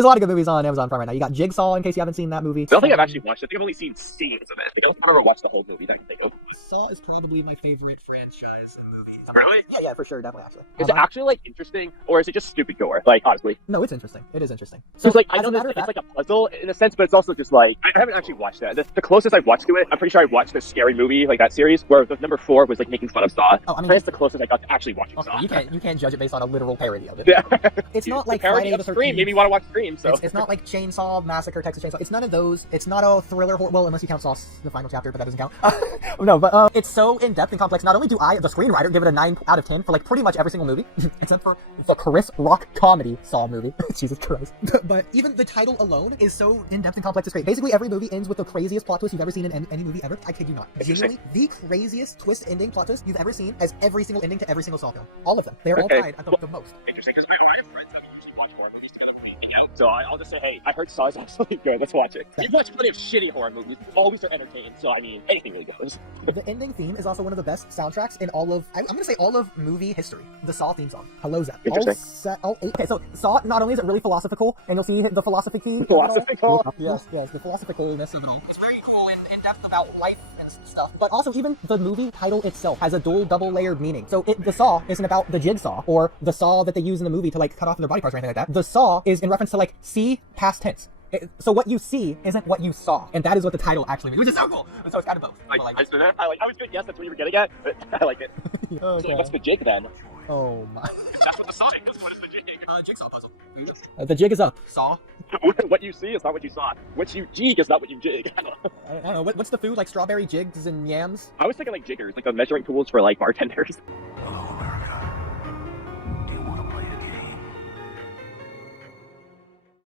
There's a lot of good movies on Amazon Prime right now. You got Jigsaw, in case you haven't seen that movie. I don't think I've actually watched it. I think I've only seen scenes of it. I don't ever watch the whole movie that I can think of. Saw is probably my favorite franchise in movies. Really? Yeah, for sure, definitely, actually. Is it actually like interesting, or is it just stupid gore? Like, honestly. No, it's interesting. It is interesting. So like, I know that it's like a puzzle in a sense, but it's also just like, I haven't actually watched that. The closest I've watched to it, I'm pretty sure I watched the Scary Movie, like that series, where the number 4 was like making fun of Saw. Oh, I mean, that's the closest I got to actually watching Saw. You can't judge it based on a literal parody of it. Yeah. It's not like parody Friday the of Scream. 13th. Maybe you want to watch Scream, so. It's not like Chainsaw Massacre, Texas Chainsaw. It's none of those. It's not a thriller horror. Well, unless you count Saw, the final chapter, but that doesn't count. No, but it's so in-depth and complex. Not only do I, the screenwriter, give it a 9 out of 10 for like pretty much every single movie, except for the Chris Rock comedy Saw movie. Jesus Christ. But even the title alone is so in-depth and complex. It's great. Basically, every movie ends with the craziest plot twist you've ever seen in any movie ever. I kid you not. Genuinely, the craziest twist ending plot twist you've ever seen has every single ending to every single Saw film. All of them. They're all tied at the most. Interesting, because I have friends that usually watch horror movies together. So I'll just say, hey, I heard Saw is absolutely good. Let's watch it. You've watched plenty of shitty horror movies. Always are entertained. So I mean, anything really goes. The ending theme is also one of the best soundtracks in all of, I'm going to say all of movie history. The Saw theme song. Hello, Zach. Interesting. All 8. Okay, so Saw, not only is it really philosophical, and you'll see the philosophy. Philosophical? Yes, the philosophicalness of it all. It's very cool and in-depth about life and stuff. But also, even the movie title itself has a double-layered meaning. So the Saw isn't about the jigsaw, or the saw that they use in the movie to like cut off their body parts or anything like that. The Saw is in reference to like see past tense. So what you see isn't what you saw, and that is what the title actually means, which is so cool. So it's kind of both. I was gonna guess that's what you were getting at, but I like it. Okay. So what's the jig then? Oh my. That's what the saw is. What is the jig? Jigsaw puzzle. The jig is up. Saw. What you see is not what you saw. What you jig is not what you jig. I don't know. What's the food? Like strawberry jigs and yams? I was thinking like jiggers, like the measuring tools for like bartenders. Oh